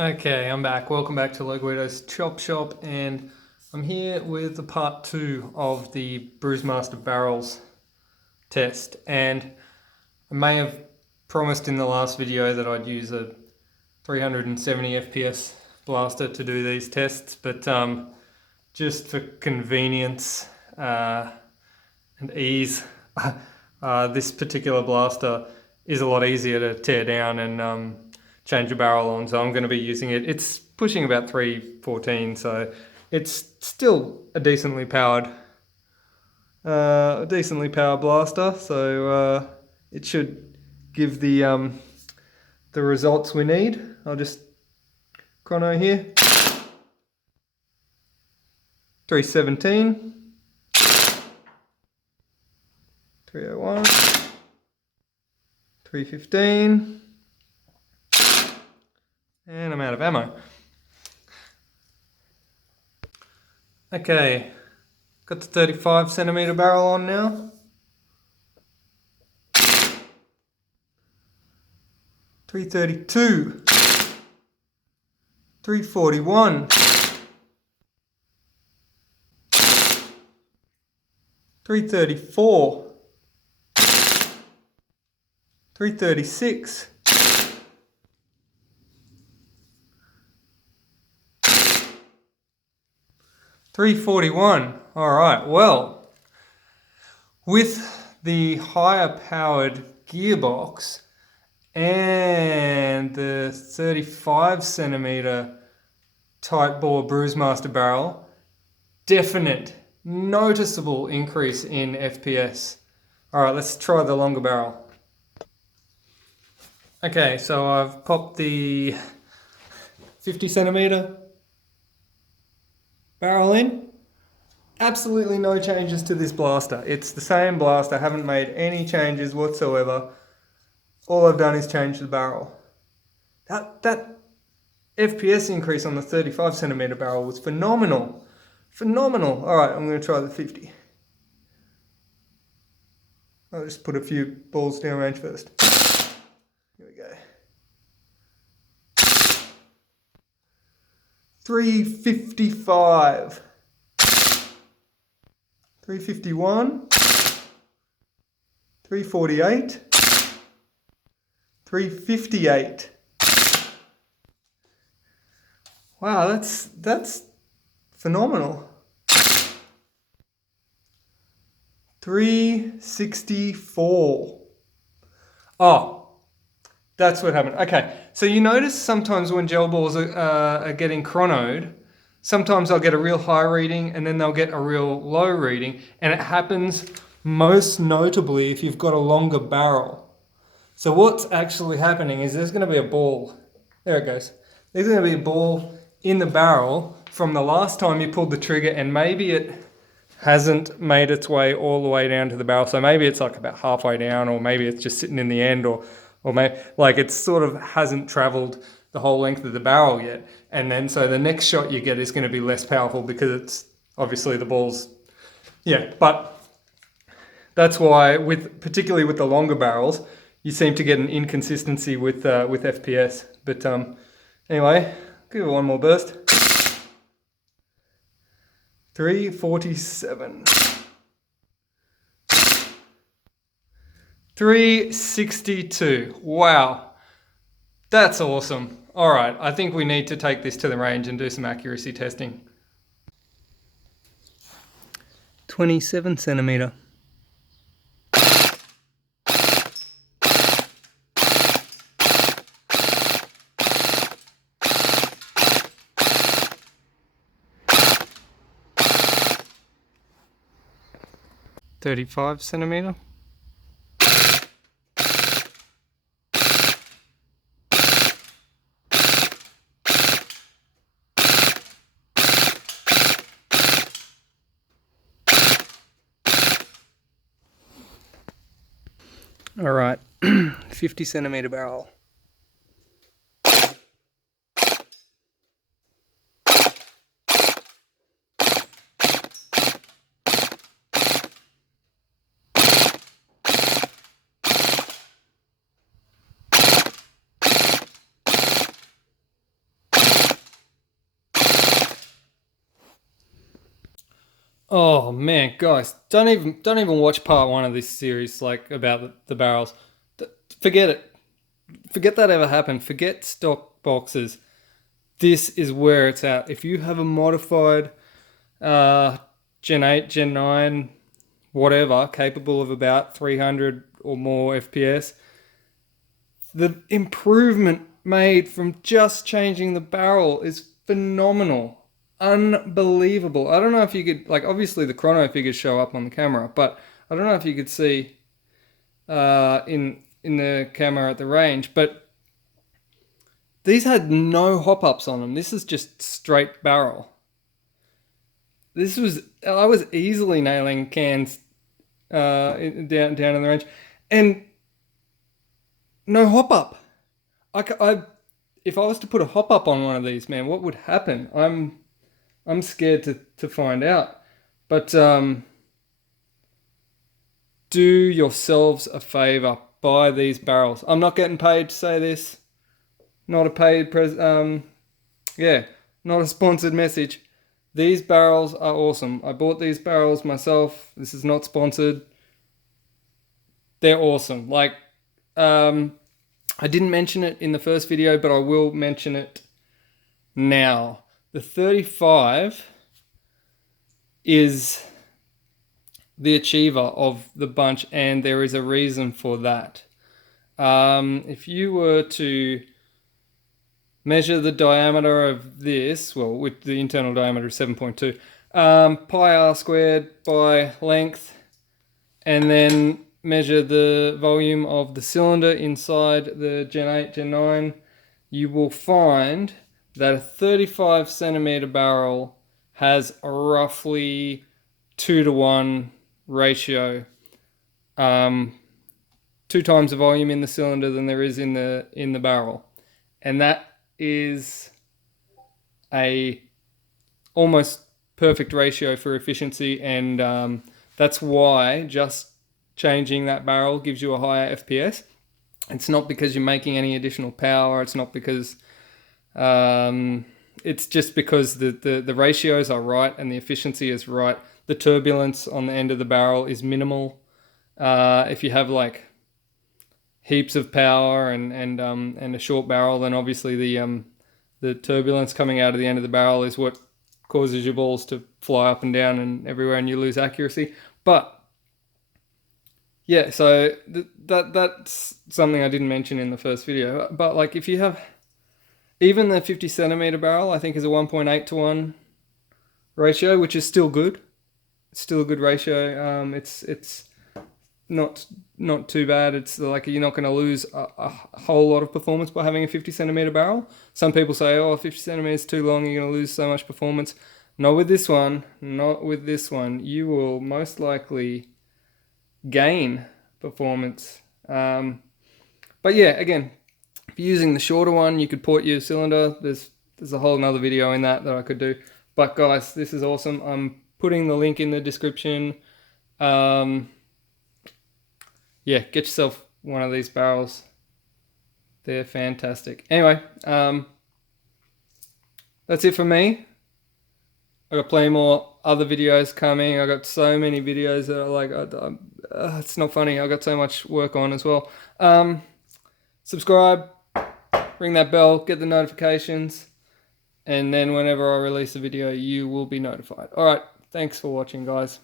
Okay, I'm back. Welcome back to Guido's Chop Shop, and I'm here with the part 2 of the bruisemaster barrels test. And I may have promised in the last video that I'd use a 370 FPS blaster to do these tests, but just for convenience and ease, this particular blaster is a lot easier to tear down and change the barrel on, so I'm going to be using it. It's pushing about 314, so it's still a decently powered blaster, so it should give the results we need. I'll just chrono here. 317, 301, 315, and I'm out of ammo. Okay, got the 35 centimeter barrel on now. 332, 341, 334, 336, 341. All right, well, with the higher powered gearbox and the 35 centimeter tight bore bruisemaster barrel, definite, noticeable increase in FPS. All right, let's try the longer barrel. Okay, so I've popped the 50 centimeter barrel in. Absolutely no changes to this blaster. It's the same blaster, I haven't made any changes whatsoever. All I've done is change the barrel. That FPS increase on the 35 centimeter barrel was phenomenal. Phenomenal. All right, I'm going to try the 50. I'll just put a few balls downrange first. Here we go. 355. 351. 348. 358. Wow, that's phenomenal. 364. Oh, that's what happened. Okay, so you notice sometimes when gel balls are getting chronoed, sometimes they'll get a real high reading and then they'll get a real low reading, and it happens most notably if you've got a longer barrel. So what's actually happening is there's going to be a ball. There it goes. There's going to be a ball in the barrel from the last time you pulled the trigger, and maybe it hasn't made its way all the way down to the barrel. So maybe it's like about halfway down, or maybe it's just sitting in the end, or maybe like it sort of hasn't traveled the whole length of the barrel yet. And then so the next shot you get is going to be less powerful because it's obviously the ball's, yeah. But that's why particularly with the longer barrels, you seem to get an inconsistency with FPS. But anyway, give it one more burst. 347. 362. Wow. That's awesome. All right, I think we need to take this to the range and do some accuracy testing. 27 centimeter. 35 centimeter. 50 centimeter barrel. Oh man, guys, don't even watch part one of this series, like about the barrels. Forget it. Forget that ever happened. Forget stock boxes. This is where it's at. If you have a modified uh, Gen 8, Gen 9, whatever, capable of about 300 or more FPS, the improvement made from just changing the barrel is phenomenal. Unbelievable. I don't know if you could, like, obviously the chrono figures show up on the camera, but I don't know if you could see in the camera at the range, but these had no hop ups on them. This is just straight barrel. I was easily nailing cans down in the range, and no hop up. If I was to put a hop up on one of these, man, what would happen? I'm scared to find out. But do yourselves a favor, buy these barrels. I'm not getting paid to say this. Not a paid yeah, not a sponsored message. These barrels are awesome. I bought these barrels myself. This is not sponsored. They're awesome. Like, I didn't mention it in the first video, but I will mention it now. The 35 is the achiever of the bunch, and there is a reason for that. If you were to measure the diameter of this, well, with the internal diameter of 7.2, pi r squared by length, and then measure the volume of the cylinder inside the Gen 8, Gen 9, you will find that a 35 centimeter barrel has a roughly 2-to-1 ratio. 2 times the volume in the cylinder than there is in the barrel. And that is a almost perfect ratio for efficiency, and that's why just changing that barrel gives you a higher FPS. It's not because you're making any additional power. It's not because it's just because the ratios are right and the efficiency is right. The turbulence on the end of the barrel is minimal. If you have like heaps of power and a short barrel, then obviously the turbulence coming out of the end of the barrel is what causes your balls to fly up and down and everywhere, and you lose accuracy. But yeah, so that's something I didn't mention in the first video. But like, if you have even the 50 centimeter barrel, I think is a 1.8-to-1 ratio, which is still good. It's still a good ratio. It's not too bad. It's like you're not going to lose a whole lot of performance by having a 50 centimeter barrel. Some people say, oh, 50 centimeters is too long, you're going to lose so much performance. Not with this one. Not with this one. You will most likely gain performance. But yeah, again, if you're using the shorter one, you could port your cylinder. There's a whole nother video in that I could do. But guys, this is awesome. I'm putting the link in the description. Yeah, get yourself one of these barrels. They're fantastic. Anyway, that's it for me. I got plenty more other videos coming. I got so many videos that are like, it's not funny. I got so much work on as well. Subscribe, ring that bell, get the notifications, and then whenever I release a video, you will be notified. All right, thanks for watching, guys.